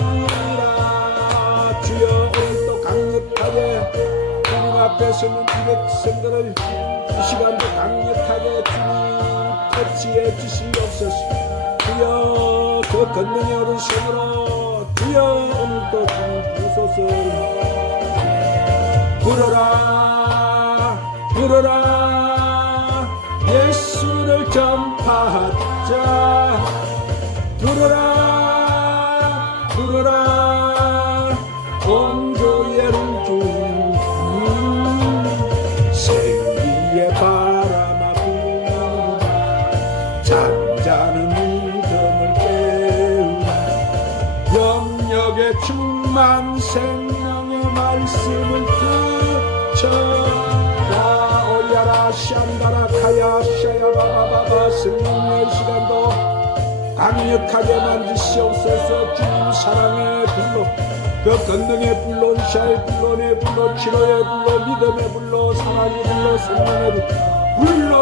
것이라. 주여 오늘도 강력하게 주님 앞에 서는 이 백성들을 이 시간도 강력하게 주님 터치해 주시옵소서. 주여 그 권능의 오른손으로 주여 오늘도 주님 부소서. 불어라 불어라 예수를 전파하자. 불어라 불어라 온 교회를 주님 생기의 바람아 불어라. 잠자는 믿음을 깨우라. 영역의 충만 생명의 말씀을 듣자. 오야라 샨다라 카야 샤야바바바바. 성령의 시간도 강력하게 만드시옵소서. 주님 사랑의 불로 그 권능의 불로 의샤의 불로 내 불로 치료의 불로 믿음의 불로 사랑의 불로 성령의 불로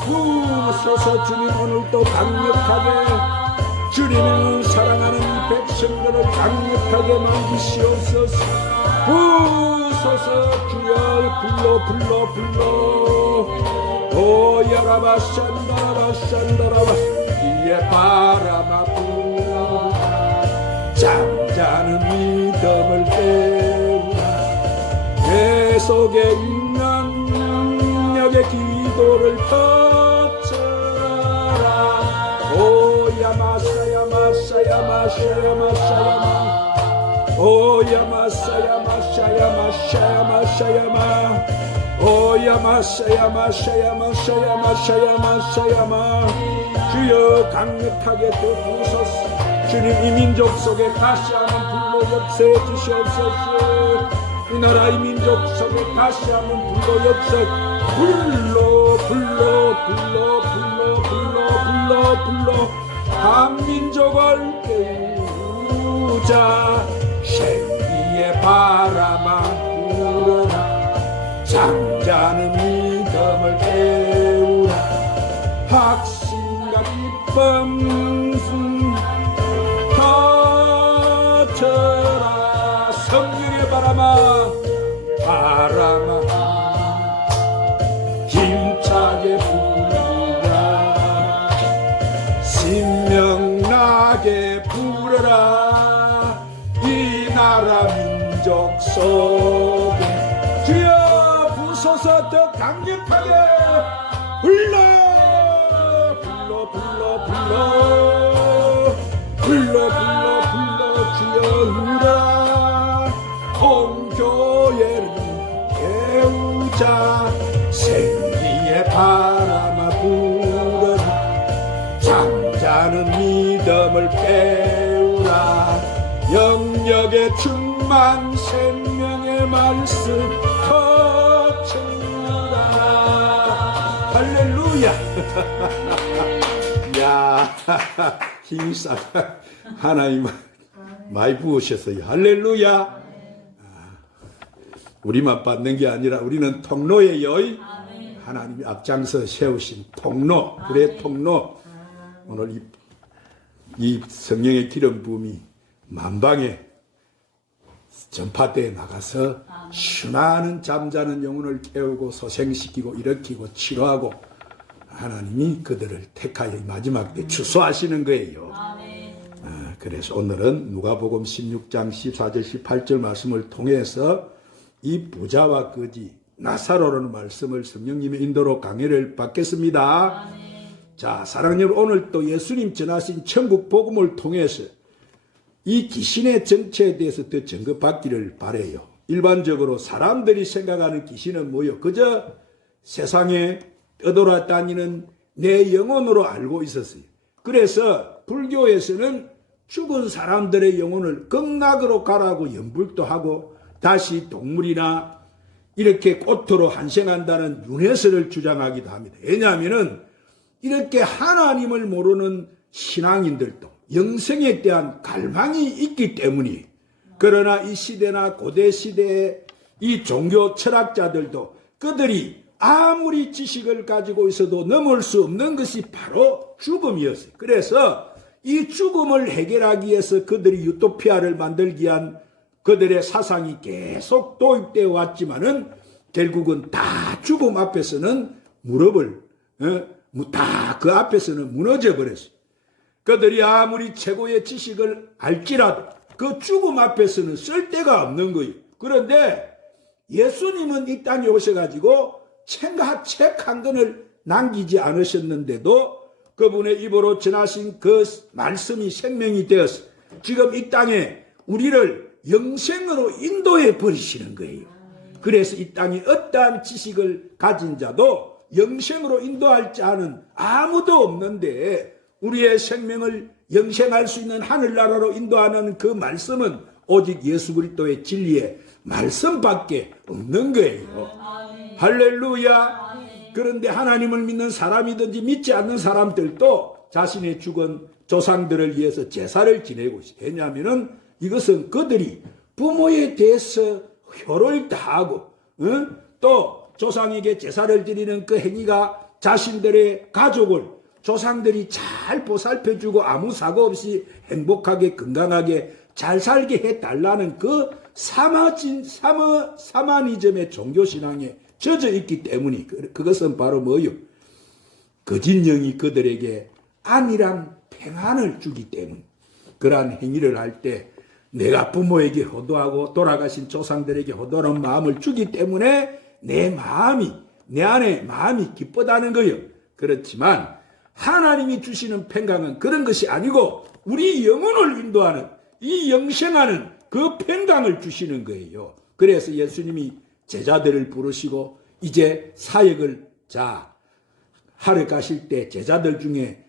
부으소서. 주님 오늘도 강력하게 주님을 사랑하는 백성들을 강력하게 만드시옵소서. 부으소서. 주여 불러 불러 불러. 오 야라바 샨다라바 샨다라바 이에 바라마 불어. 잠자는 믿음을 깨우라. 내 속에 있는 능력의 기도를 터쳐라. 오 야마사야마사야마사야마사야마 오 야마사야마사야마사야마사야마 오 야마사야마사야마사야마사야마사야마. 주여 강력하게 부으소서. 주님 이 민족 속에 다시 한번 불로 역사해 주시옵소서. 이 나라 이 민족 속에 다시 한번 불로 역사해. 불로 불로 불로 불로 불로 불로 불로 한민족을 깨우자. 생기의 바람아 불어라. 잠자는 믿음을 깨우라. 확신과 기쁨 터쳐라. 성령의 바람아 바람아 힘차게 불어라. 신명나게 불어라. 이 나라 민족 속에 주여 부소서. 더 강력하게 불러 불러 불러 불러 불러 불러 불러. 주여 울어라. 온 교회를 깨우자. 생기의 바람아 불어라. 잠자는 믿음을 깨우라. 영역의 충만 생명의 말씀 터쳐라. 할렐루야. 야 힘이 싹 하나님 많이 부으셨어요. 할렐루야. 우리만 받는 게 아니라 우리는 통로의 여인, 하나님이 앞장서 세우신 통로, 불의 통로. 오늘 이 성령의 기름 부음이 만방에 전파대에 나가서 순하는 잠자는 영혼을 깨우고 소생시키고 일으키고 치료하고 하나님이 그들을 택하여 마지막 때 추수하시는 거예요. 그래서 오늘은 누가복음 16장 14절 18절 말씀을 통해서 이 부자와 거지 나사로라는 말씀을 성령님의 인도로 강해를 받겠습니다. 자, 사랑하는 여러분, 오늘 또 예수님 전하신 천국 복음을 통해서 이 귀신의 정체에 대해서 더 점검받기를 바라요. 일반적으로 사람들이 생각하는 귀신은 뭐요? 그저 세상에 떠돌아다니는 내 영혼으로 알고 있었어요. 그래서 불교에서는 죽은 사람들의 영혼을 극락으로 가라고 연불도 하고 다시 동물이나 이렇게 꽃으로 환생한다는 윤회설을 주장하기도 합니다. 왜냐하면 이렇게 하나님을 모르는 신앙인들도 영생에 대한 갈망이 있기 때문이에요. 그러나 이 시대나 고대 시대의 이 종교 철학자들도 그들이 아무리 지식을 가지고 있어도 넘을 수 없는 것이 바로 죽음이었어요. 그래서 이 죽음을 해결하기 위해서 그들이 유토피아를 만들기 위한 그들의 사상이 계속 도입되어 왔지만은 결국은 다 죽음 앞에서는 무릎을 다 그 앞에서는 무너져 버렸어요. 그들이 아무리 최고의 지식을 알지라도 그 죽음 앞에서는 쓸데가 없는 거예요. 그런데 예수님은 이 땅에 오셔가지고 책 한 권을 남기지 않으셨는데도 그분의 입으로 전하신 그 말씀이 생명이 되어서 지금 이 땅에 우리를 영생으로 인도해 버리시는 거예요. 그래서 이 땅에 어떠한 지식을 가진 자도 영생으로 인도할 자는 아무도 없는데 우리의 생명을 영생할 수 있는 하늘나라로 인도하는 그 말씀은 오직 예수 그리스도의 진리의 말씀밖에 없는 거예요. 할렐루야. 그런데 하나님을 믿는 사람이든지 믿지 않는 사람들도 자신의 죽은 조상들을 위해서 제사를 지내고 있어요. 왜냐하면 이것은 그들이 부모에 대해서 효를 다하고 또 조상에게 제사를 드리는 그 행위가 자신들의 가족을 조상들이 잘 보살펴주고 아무 사고 없이 행복하게 건강하게 잘 살게 해달라는 그 사마니즘의 종교신앙에 젖어 있기 때문에 그것은 바로 뭐요? 거짓 영이 그들에게 안이란 평안을 주기 때문에 그러한 행위를 할 때 내가 부모에게 효도하고 돌아가신 조상들에게 효도하는 마음을 주기 때문에 내 안에 마음이 기쁘다는 거예요. 그렇지만 하나님이 주시는 평강은 그런 것이 아니고 우리 영혼을 인도하는 이 영생하는 그 평강을 주시는 거예요. 그래서 예수님이 제자들을 부르시고 이제 사역을 하러 가실 때 제자들 중에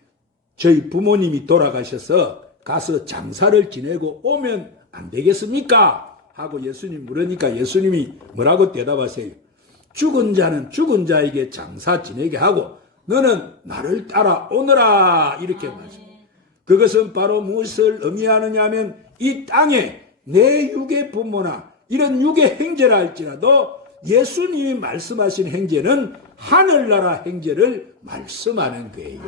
저희 부모님이 돌아가셔서 가서 장사를 지내고 오면 안 되겠습니까? 하고 예수님 물으니까 예수님이 뭐라고 대답하세요? 죽은 자는 죽은 자에게 장사 지내게 하고 너는 나를 따라오너라 이렇게 말해요. 그것은 바로 무엇을 의미하느냐 하면 이 땅에 내 육의 부모나 이런 육의 행제라 할지라도 예수님이 말씀하신 행제는 하늘나라 행제를 말씀하는 거예요.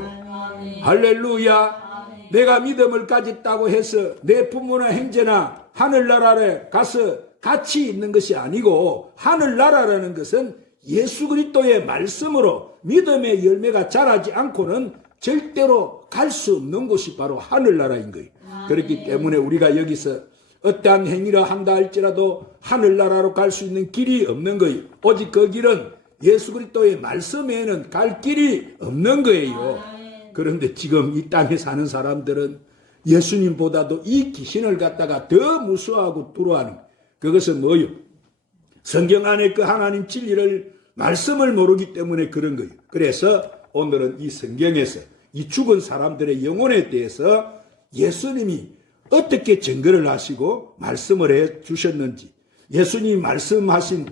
할렐루야. 내가 믿음을 가졌다고 해서 내 부모나 행제나 하늘나라에 가서 같이 있는 것이 아니고 하늘나라라는 것은 예수 그리스도의 말씀으로 믿음의 열매가 자라지 않고는 절대로 갈 수 없는 곳이 바로 하늘나라인 거예요. 그렇기 때문에 우리가 여기서 어떠한 행위를 한다 할지라도 하늘나라로 갈 수 있는 길이 없는 거예요. 오직 그 길은 예수 그리스도의 말씀에는 갈 길이 없는 거예요. 그런데 지금 이 땅에 사는 사람들은 예수님보다도 이 귀신을 갖다가 더 무서워하고 두려워하는 그것은 뭐요? 성경 안에 그 하나님 진리를 말씀을 모르기 때문에 그런 거예요. 그래서 오늘은 이 성경에서 이 죽은 사람들의 영혼에 대해서 예수님이 어떻게 증거를 하시고 말씀을 해 주셨는지 예수님이 말씀하신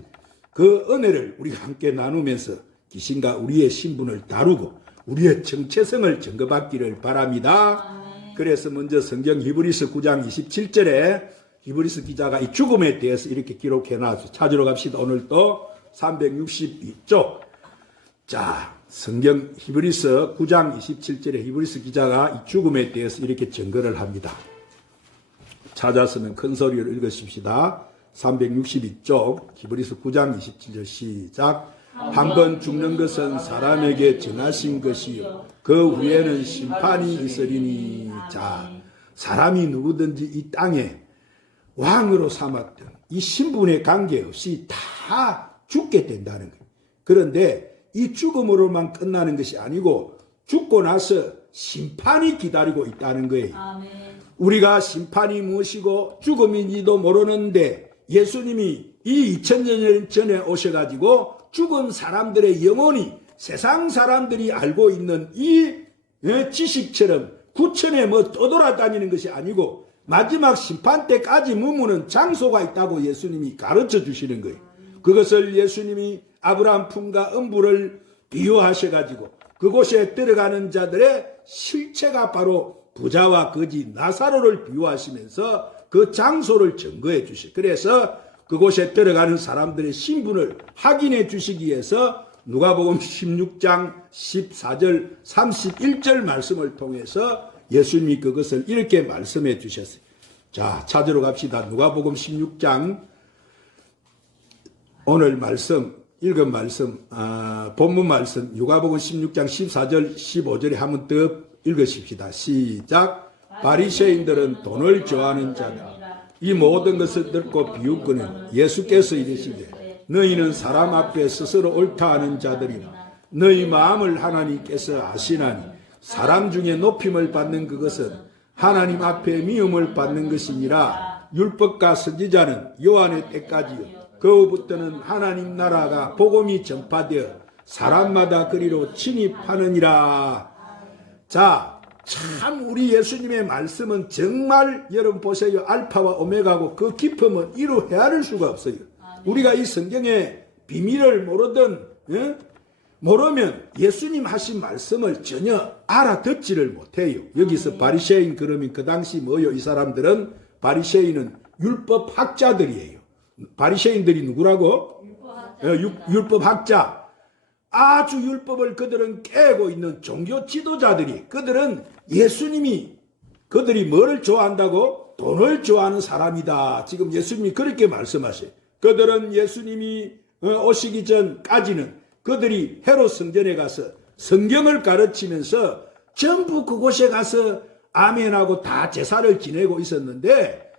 그 은혜를 우리가 함께 나누면서 귀신과 우리의 신분을 다루고 우리의 정체성을 증거받기를 바랍니다. 그래서 먼저 성경 히브리서 9장 27절에 히브리서 기자가 이 죽음에 대해서 이렇게 기록해 놨어요. 찾으러 갑시다. 오늘 또 362쪽. 자, 성경 히브리서 9장 27절에 히브리서 기자가 이 죽음에 대해서 이렇게 증거를 합니다. 찾아서는 큰 소리로 읽으십시다. 362쪽 히브리서 9장 27절 시작. 한 번 죽는 것은 사람에게 정하신 것이요 그 후에는 심판이 있으리니. 자, 사람이 누구든지 이 땅에 왕으로 삼았던 이 신분에 관계없이 다 죽게 된다는 거예요. 그런데 이 죽음으로만 끝나는 것이 아니고 죽고 나서 심판이 기다리고 있다는 거예요. 우리가 심판이 무엇이고 죽음인지도 모르는데 예수님이 이 2000년 전에 오셔가지고 죽은 사람들의 영혼이 세상 사람들이 알고 있는 이 지식처럼 구천에 떠돌아다니는 것이 아니고 마지막 심판 때까지 머무는 장소가 있다고 예수님이 가르쳐 주시는 거예요. 그것을 예수님이 아브라함 품과 음부를 비유하셔가지고 그곳에 들어가는 자들의 실체가 바로 부자와 거지 나사로를 비유하시면서 그 장소를 증거해 주시. 그래서 그곳에 들어가는 사람들의 신분을 확인해 주시기 위해서 누가복음 16장 14절 31절 말씀을 통해서 예수님이 그것을 이렇게 말씀해 주셨어요. 자, 찾으러 갑시다. 누가복음 16장 오늘 말씀, 읽은 말씀, 본문 말씀 누가복음 16장 14절 15절에 한번 더 읽으십시다. 시작. 바리새인들은 돈을 좋아하는 자들, 이 모든 것을 듣고 비웃거늘 예수께서 이르시되 너희는 사람 앞에 스스로 옳다 하는 자들이라. 너희 마음을 하나님께서 아시나니 사람 중에 높임을 받는 그것은 하나님 앞에 미움을 받는 것이니라. 율법과 선지자는 요한의 때까지요 그 후부터는 하나님 나라가 복음이 전파되어 사람마다 그리로 진입하느니라. 자, 참 우리 예수님의 말씀은 정말 여러분 보세요. 알파와 오메가고 그 깊음은 이루 헤아릴 수가 없어요. 우리가 이 성경의 비밀을 모르면 예수님 하신 말씀을 전혀 알아듣지를 못해요. 여기서 바리새인 그러면 그 당시 뭐요? 이 사람들은 바리새인은 율법학자들이에요. 바리새인들이 누구라고? 율법학자. 아주 율법을 그들은 깨고 있는 종교 지도자들이, 그들은 예수님이, 그들이 뭐를 좋아한다고? 돈을 좋아하는 사람이다. 지금 예수님이 그렇게 말씀하셔요. 그들은 예수님이 오시기 전까지는 그들이 헤롯 성전에 가서 성경을 가르치면서 전부 그곳에 가서 아멘하고 다 제사를 지내고 있었는데,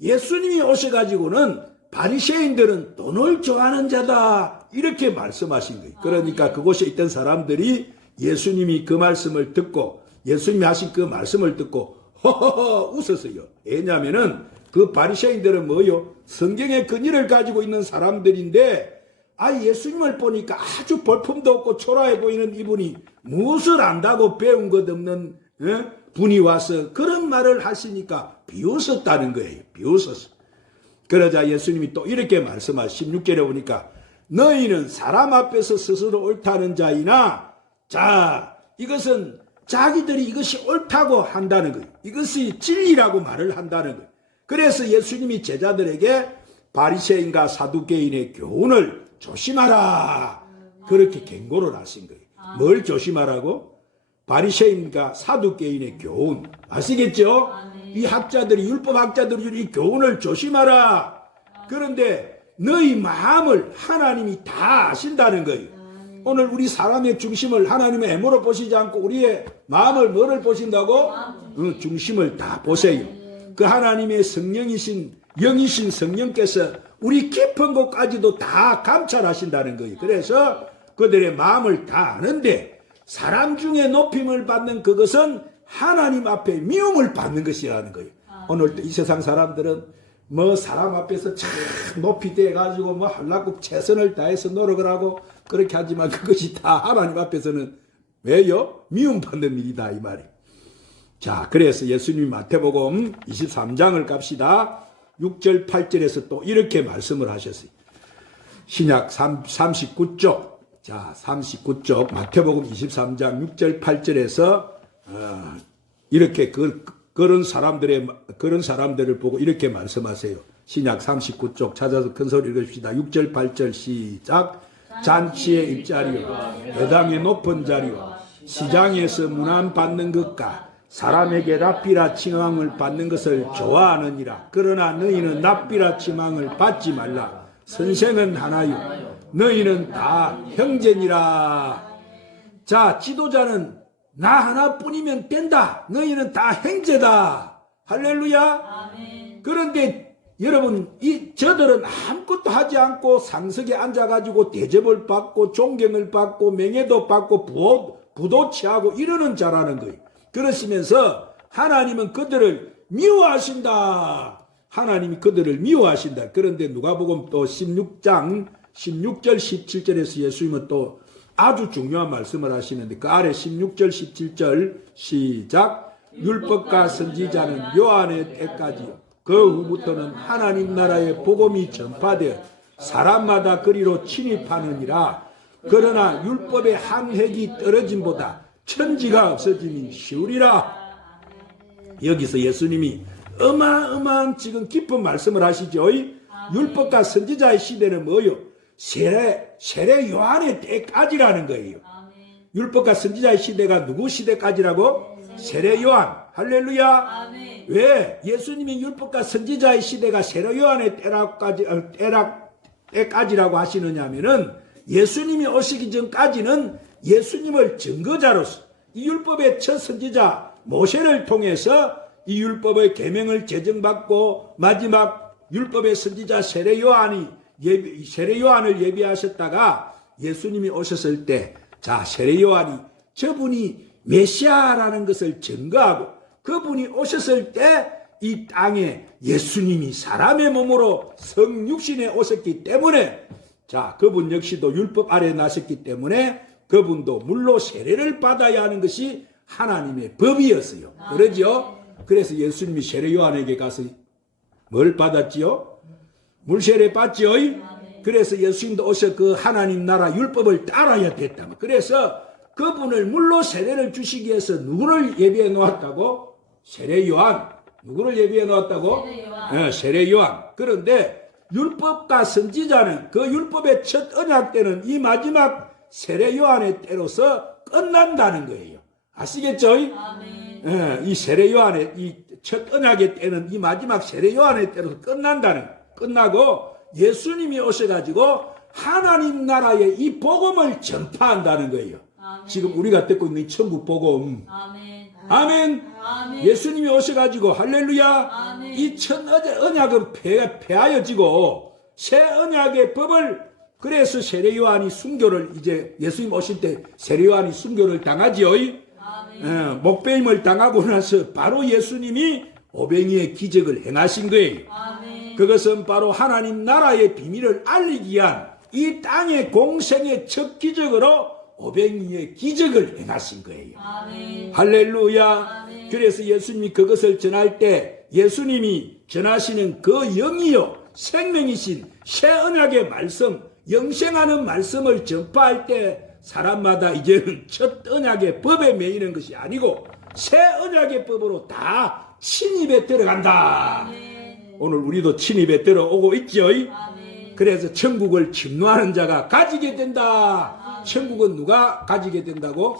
예수님이 오셔가지고는 바리새인들은 돈을 좋아하는 자다 이렇게 말씀하신 거예요. 그러니까 그곳에 있던 사람들이 예수님이 그 말씀을 듣고, 예수님이 하신 그 말씀을 듣고 허허허 웃었어요. 왜냐하면은 그 바리새인들은 뭐요? 성경의 근위를 가지고 있는 사람들인데, 예수님을 보니까 아주 볼품도 없고 초라해 보이는 이분이 무엇을 안다고 배운 것 없는 분이 와서 그런 말을 하시니까 비웃었다는 거예요. 비웃었어. 그러자 예수님이 또 이렇게 말씀하시 16절에 보니까 너희는 사람 앞에서 스스로 옳다는 자이나, 자, 이것은 자기들이 이것이 옳다고 한다는 거예요. 이것이 진리라고 말을 한다는 거예요. 그래서 예수님이 제자들에게 바리새인과 사두개인의 교훈을 조심하라 그렇게 경고를 하신 거예요. 뭘 조심하라고? 바리새인과 사두개인의 교훈 아시겠죠? 이 학자들이, 율법학자들이 이 교훈을 조심하라. 그런데 너희 마음을 하나님이 다 아신다는 거예요. 오늘 우리 사람의 중심을 하나님의 애모로 보시지 않고 우리의 마음을 뭐를 보신다고? 중심을 다 보세요. 그 하나님의 성령이신, 영이신 성령께서 우리 깊은 곳까지도 다 감찰하신다는 거예요. 그래서 그들의 마음을 다 아는데, 사람 중에 높임을 받는 그것은 하나님 앞에 미움을 받는 것이라는 거예요. 오늘 이 세상 사람들은 뭐 사람 앞에서 참 높이 돼가지고 뭐 하려고 최선을 다해서 노력을 하고 그렇게 하지만 그것이 다 하나님 앞에서는 왜요? 미움받는 일이다 이 말이에요. 자, 그래서 예수님이 마태복음 23장을 갑시다. 6절 8절에서 또 이렇게 말씀을 하셨어요. 신약 39쪽. 자, 39쪽 마태복음 23장 6절 8절에서 이렇게 그런 사람들을 보고 이렇게 말씀하세요. 신약 39쪽 찾아서 큰 소리 읽으십시다. 6절 8절 시작. 잔치의 입자리와 회당의 높은 자리와 시장에서 문안받는 것과 사람에게 납비라 칭함을 받는 것을 좋아하느니라. 그러나 너희는 납비라 칭함을 받지 말라. 선생은 하나요 너희는 다 형제니라. 자, 지도자는 나 하나뿐이면 된다. 너희는 다 형제다. 할렐루야. 그런데 여러분, 저들은 아무것도 하지 않고 상석에 앉아가지고 대접을 받고 존경을 받고 명예도 받고 부도 취하고 이러는 자라는 거예요. 그러시면서 하나님은 그들을 미워하신다. 하나님이 그들을 미워하신다. 그런데 누가복음 또 16장 16절 17절에서 예수님은 또 아주 중요한 말씀을 하시는데, 그 아래 16절 17절 시작. 율법과 선지자는 요한의 때까지요 그 후부터는 하나님 나라의 복음이 전파되어 사람마다 그리로 침입하느니라. 그러나 율법의 한 획이 떨어짐보다 천지가 없어짐이 쉬우리라. 여기서 예수님이 어마어마한 지금 깊은 말씀을 하시죠. 율법과 선지자의 시대는 뭐요? 세례 요한의 때까지라는 거예요. 율법과 선지자의 시대가 누구 시대까지라고? 세례 요한. 할렐루야. 아멘. 왜? 예수님이 율법과 선지자의 시대가 세례 요한의 때까지라고 하시느냐면은 예수님이 오시기 전까지는 예수님을 증거자로서 이 율법의 첫 선지자 모세를 통해서 이 율법의 계명을 제정받고 마지막 율법의 선지자 세례 요한을 예비하셨다가 예수님이 오셨을 때, 자, 세례 요한이 저분이 메시아라는 것을 증거하고 그분이 오셨을 때 이 땅에 예수님이 사람의 몸으로 성육신에 오셨기 때문에, 자, 그분 역시도 율법 아래 나셨기 때문에 그분도 물로 세례를 받아야 하는 것이 하나님의 법이었어요. 그러죠? 그래서 예수님이 세례 요한에게 가서 뭘 받았지요? 물 세례 받지요? 그래서 예수님도 오셔 그 하나님 나라 율법을 따라야 됐다. 그래서 그분을 물로 세례를 주시기 위해서 누구를 예비해 놓았다고? 세례 요한. 누구를 예비해 놓았다고? 세례 요한. 세례 요한. 그런데 율법과 선지자는 그 율법의 첫 언약 때는 이 마지막 세례 요한의 때로서 끝난다는 거예요. 아시겠죠? 아멘. 이 세례 요한의 이 첫 언약의 때는 이 마지막 세례 요한의 때로서 끝나고 예수님이 오셔가지고 하나님 나라의 이 복음을 전파한다는 거예요. 아멘. 지금 우리가 듣고 있는 이 천국 복음. 아멘. 아멘. 아멘. 예수님이 오셔가지고 할렐루야. 아멘. 이 첫 언약은 폐하여지고 새 언약의 법을, 그래서 세례 요한이 순교를, 이제 예수님 오실 때 세례 요한이 순교를 당하지요. 아멘. 목배임을 당하고 나서 바로 예수님이 오병이의 기적을 행하신 거예요. 아멘. 그것은 바로 하나님 나라의 비밀을 알리기 위한 이 땅의 공생의 첫 기적으로 오병이의 기적을 행하신 거예요. 아멘. 할렐루야. 아멘. 그래서 예수님이 그것을 전할 때 예수님이 전하시는 그 영이요 생명이신 새 언약의 말씀, 영생하는 말씀을 전파할 때 사람마다 이제는 첫 언약의 법에 매이는 것이 아니고 새 언약의 법으로 다 침입에 들어간다. 아멘. 오늘 우리도 침입에 들어오고 있죠. 아멘. 그래서 천국을 침노하는 자가 가지게 된다. 천국은 누가 가지게 된다고?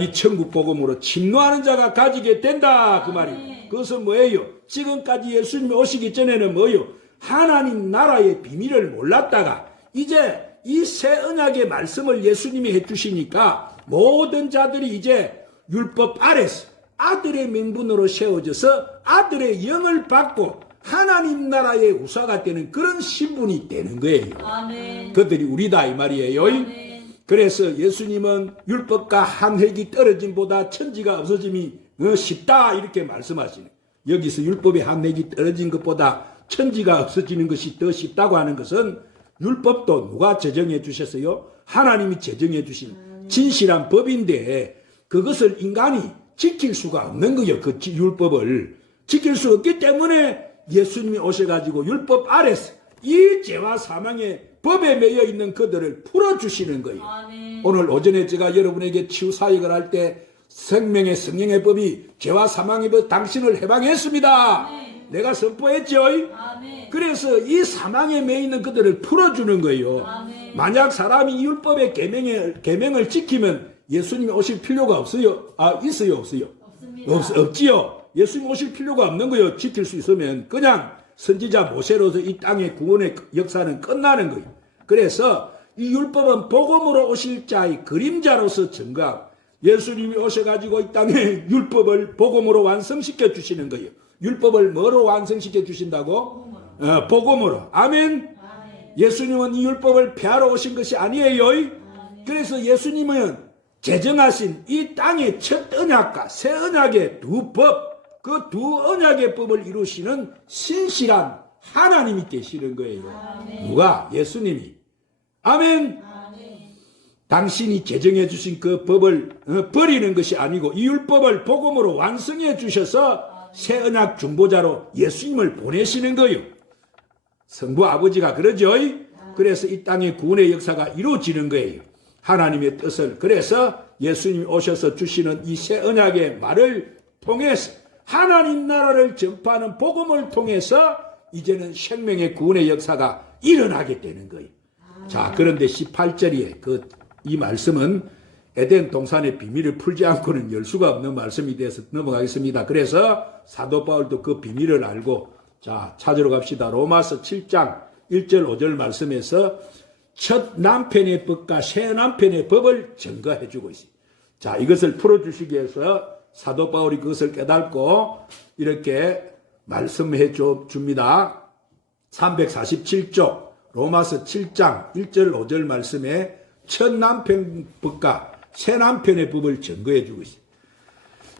이 천국 복음으로 침노하는 자가 가지게 된다. 그 말이에요. 그것은 뭐예요? 지금까지 예수님이 오시기 전에는 뭐예요? 하나님 나라의 비밀을 몰랐다가 이제 이 새 언약의 말씀을 예수님이 해주시니까 모든 자들이 이제 율법 아래서 아들의 명분으로 세워져서 아들의 영을 받고 하나님 나라의 우사가 되는 그런 신분이 되는 거예요. 아멘. 그들이 우리다 이 말이에요. 아멘. 그래서 예수님은 율법과 한 획이 떨어짐보다 천지가 없어짐이 쉽다 이렇게 말씀하시네. 여기서 율법의 한 획이 떨어진 것보다 천지가 없어지는 것이 더 쉽다고 하는 것은 율법도 누가 제정해 주셨어요? 하나님이 제정해 주신 진실한 법인데 그것을 인간이 지킬 수가 없는 거예요. 그 율법을 지킬 수 없기 때문에 예수님이 오셔가지고 율법 아래서 이 죄와 사망의 법에 매여 있는 그들을 풀어주시는 거예요. 아멘. 오늘 오전에 제가 여러분에게 치유 사역을 할 때 생명의 성령의 법이 죄와 사망의 법 당신을 해방했습니다. 아멘. 내가 선포했죠. 아멘. 그래서 이 사망에 매여 있는 그들을 풀어주는 거예요. 아멘. 만약 사람이 이 율법의 계명을 지키면 예수님이 오실 필요가 없어요. 있어요, 없어요? 없습니다. 없지요. 예수님 오실 필요가 없는 거예요. 지킬 수 있으면 그냥 선지자 모세로서 이 땅의 구원의 역사는 끝나는 거예요. 그래서 이 율법은 복음으로 오실 자의 그림자로서 증거하고 예수님이 오셔가지고 이 땅에 율법을 복음으로 완성시켜 주시는 거예요. 율법을 뭐로 완성시켜 주신다고? 복음으로. 아멘. 예수님은 이 율법을 폐하러 오신 것이 아니에요. 그래서 예수님은 제정하신 이 땅의 첫 언약과 새 언약의 두 법, 그 두 언약의 법을 이루시는 신실한 하나님이 계시는 거예요. 아멘. 누가? 예수님이. 아멘. 아멘. 당신이 제정해 주신 그 법을 버리는 것이 아니고 이 율법을 복음으로 완성해 주셔서 새 언약 중보자로 예수님을 보내시는 거예요. 성부 아버지가 그러죠. 그래서 이 땅의 구원의 역사가 이루어지는 거예요. 하나님의 뜻을. 그래서 예수님이 오셔서 주시는 이 새 언약의 말을 통해서 하나님 나라를 전파하는 복음을 통해서 이제는 생명의 구원의 역사가 일어나게 되는 거예요. 자, 그런데 18절에 이 말씀은 에덴 동산의 비밀을 풀지 않고는 열 수가 없는 말씀이 돼서 넘어가겠습니다. 그래서 사도 바울도 그 비밀을 알고 자 찾으러 갑시다. 로마서 7장 1절 5절 말씀에서 첫 남편의 법과 새 남편의 법을 증거해 주고 있습니다. 자 이것을 풀어주시기 위해서 사도 바울이 그것을 깨닫고 이렇게 말씀해 줍니다. 347쪽 로마서 7장 1절 5절 말씀에 첫 남편 법과 새 남편의 법을 증거해 주고 있습니다.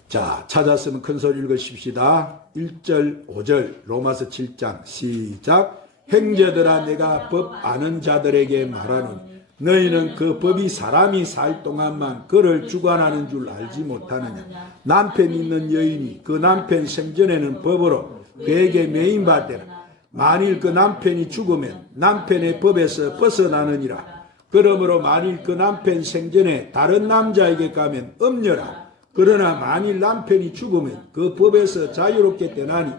자 찾았으면 큰 소리 읽으십시다. 1절 5절 로마서 7장 시작. 형제들아 내가 법 아는 자들에게 말하노니 너희는 그 법이 사람이 살 동안만 그를 주관하는 줄 알지 못하느냐. 남편 있는 여인이 그 남편 생전에는 법으로 그에게 매인받되라. 만일 그 남편이 죽으면 남편의 법에서 벗어나느니라. 그러므로 만일 그 남편 생전에 다른 남자에게 가면 음녀라. 그러나 만일 남편이 죽으면 그 법에서 자유롭게 되나니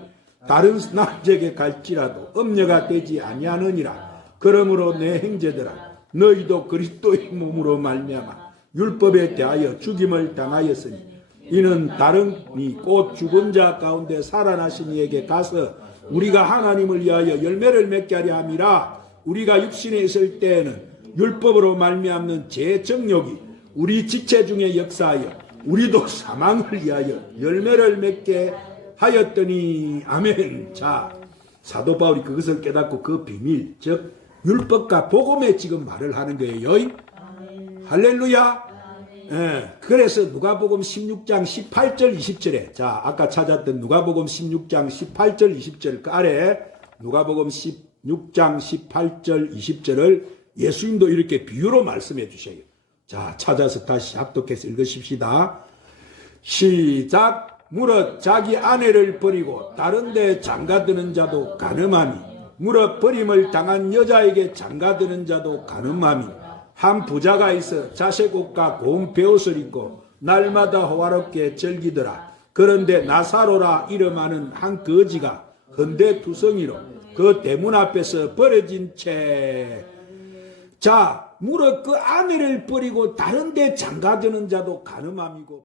다른 남자에게 갈지라도 음녀가 되지 아니하느니라. 그러므로 내 형제들아 너희도 그리스도의 몸으로 말미암아 율법에 대하여 죽임을 당하였으니 이는 다른이 곧 죽은 자 가운데 살아나신 이에게 가서 우리가 하나님을 위하여 열매를 맺게 하려 함이라. 우리가 육신에 있을 때에는 율법으로 말미암는 제 정욕이 우리 지체 중에 역사하여 우리도 사망을 위하여 열매를 맺게 하였더니 아멘. 자 사도 바울이 그것을 깨닫고 그 비밀 즉 율법과 복음에 지금 말을 하는 거예요. 할렐루야. 예, 그래서 누가복음 16장 18절 20절에 자 아까 찾았던 누가복음 16장 18절 20절 그 아래 누가복음 16장 18절 20절을 예수님도 이렇게 비유로 말씀해 주셔요. 자 찾아서 다시 합독해서 읽으십시다. 시작. 무릇 자기 아내를 버리고 다른 데 장가드는 자도 간음하니 무릇 버림을 당한 여자에게 장가드는 자도 간음하니 한 부자가 있어 자색 옷과 고운 베옷을 입고 날마다 호화롭게 즐기더라. 그런데 나사로라 이름하는 한 거지가 헌데투성이로 그 대문 앞에서 버려진 채. 자 무릇 그 아내를 버리고 다른 데 장가드는 자도 간음함이고